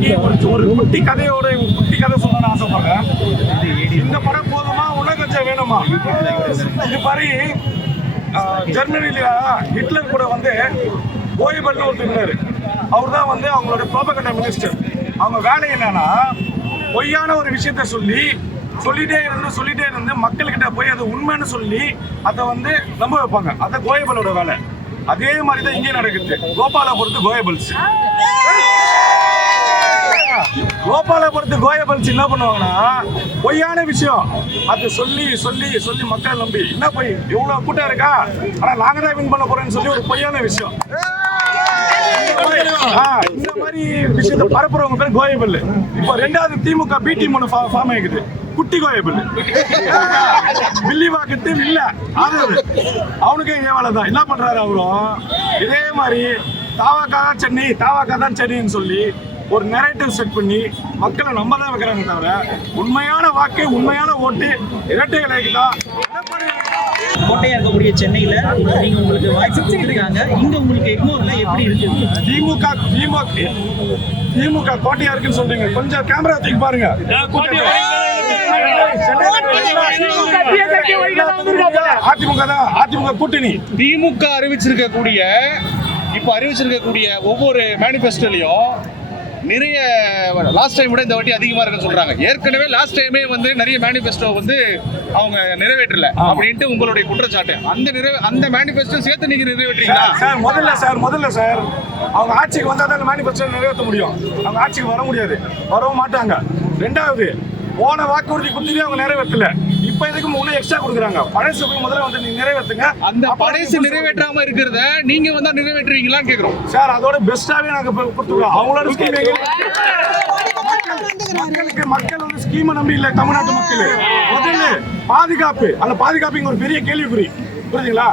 இன்னைக்கு ஒரு குட்டி கதை சொல்லணும்னு ஆசைப்படுறேன். இந்த படம் போதுமா உனக்கு கொஞ்சம் வேணுமா? இது மாதிரி ஜெர்மனியில ஹிட்லர் கூட வந்து கோயபல்னு ஒருத்தர் இருந்தாரு. அவர் தான் வந்து அவங்களோட ப்ரோபகண்டா மினிஸ்டர். அவங்க வேலை என்னன்னா பொய்யான ஒரு விஷயத்த சொல்லிட்டே இருந்து மக்கள்கிட்ட போய் அது உண்மைன்னு சொல்லி அதை வந்து நம்ப வைப்பாங்க. அதான் கோயபலோட வேலை. அதே மாதிரி தான் இங்கே நடக்குது. கோபாலபுரத்து கோயபல்ஸ் என்ன பண்ணுவாங்கன்னா பொய்யான விஷயம் அதை சொல்லி மக்கள் நம்பி என்ன போய் இவ்வளவு கூட்டம் இருக்கா, ஆனா நாங்க தான் வின் பண்ண போறோம்னு சொல்லி ஒரு பொய்யான விஷயம். இந்த மாதிரி விஷயத்தை பரப்புறவங்க பேர் கோயபல். இப்ப ரெண்டாவது திமுக பி டீம் ஒன்று ஃபார்ம் ஆகிக்குது. குட்டி கோயபல் வில்லி வாக்கத்து இல்ல அவனுக்கே இதே வேலை தான். என்ன பண்றாரு அவரும் இதே மாதிரி தாவாக்கா தான் சென்னைன்னு சொல்லி ஒரு நரேட்டிவ் செட் பண்ணி மக்களை நம்ப தான் வைக்கிறாங்க. தவிர உண்மையான வாக்கு உண்மையான ஓட்டு இரட்டை இலைக்கு தான். கோட்டையா இருக்கக்கூடிய சென்னையில நீங்க உங்களுக்கு வாய்ப்பு கொடுத்திருக்காங்க. இங்க உங்களுக்கு எக்மோர்ல எப்படி இருக்கு? திமுக கோட்டையா இருக்குன்னு சொல்றீங்க. கொஞ்சம் கேமரா தூக்கி பாருங்க. அதிமுக கூட்டணி திமுக அறிவிச்சிருக்கக்கூடிய ஒவ்வொரு மேனிஃபெஸ்டோலையும் நிறைய லாஸ்ட் டைம் விட இந்த வாட்டி அதிகமா இருக்குன்னு சொல்றாங்க. ஏற்கனவே லாஸ்ட் டைமே வந்து நிறைய மேனிஃபெஸ்டோ வந்து அவங்க நிறைவேற்றல அப்படின்ட்டு உங்களுடைய குற்றச்சாட்டு. அந்த மேனிஃபெஸ்டோ சேர்த்து நீங்க நிறைவேற்றீங்களா? முதல்ல சார் அவங்க ஆட்சிக்கு வந்தா தான் மேனிஃபெஸ்டோ நிறைவேற்ற முடியும். அவங்க ஆட்சிக்கு வர முடியாது, வரவும் மாட்டாங்க. ரெண்டாவது போன வாக்குறுதி கொடுத்துட்டு அவங்க நிறைவேற்றல. இப்ப இதுக்கு முன்னே எக்ஸ்ட்ரா கொடுக்குறாங்க. பழசு முதல்ல வந்து நீங்க நிறைவேற்றுங்க. அந்த பழசு நிறைவேற்றாம இருக்கிறத நீங்க வந்தா நிறைவேற்றுவீங்களான்னு கேக்குறோம் சார். அதோட பெஸ்டாவே நாங்க கொடுத்துருக்கோம். அவங்களோட ஸ்கீம் மக்கள் வந்து ஸ்கீமை நம்பி இல்ல. தமிழ்நாட்டு மக்கள் முதல்ல பாதுகாப்பு, அந்த பாதுகாப்பு இங்க ஒரு பெரிய கேள்விக்குறி. புரியுதுங்களா?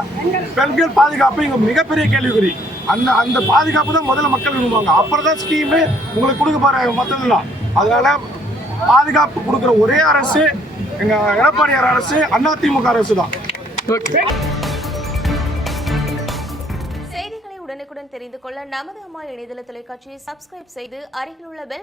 பெண்கள் பாதுகாப்பு இங்க மிகப்பெரிய கேள்விக்குறி. அந்த பாதுகாப்பு தான் முதல்ல மக்கள் விரும்புவாங்க. அப்புறம் தான் ஸ்கீம் உங்களுக்கு கொடுக்க போற மத்ததெல்லாம். அதனால பாதுகாப்பு கொடுக்குற ஒரே அரசு எங்க எடப்பாடியார் அரசு, அதிமுக அரசு தான். செய்திகளை உடனுக்குடன் தெரிந்து கொள்ள நமது அம்மா இணையதள தொலைக்காட்சியை சப்ஸ்கிரைப் செய்து அருகில் உள்ள பெல்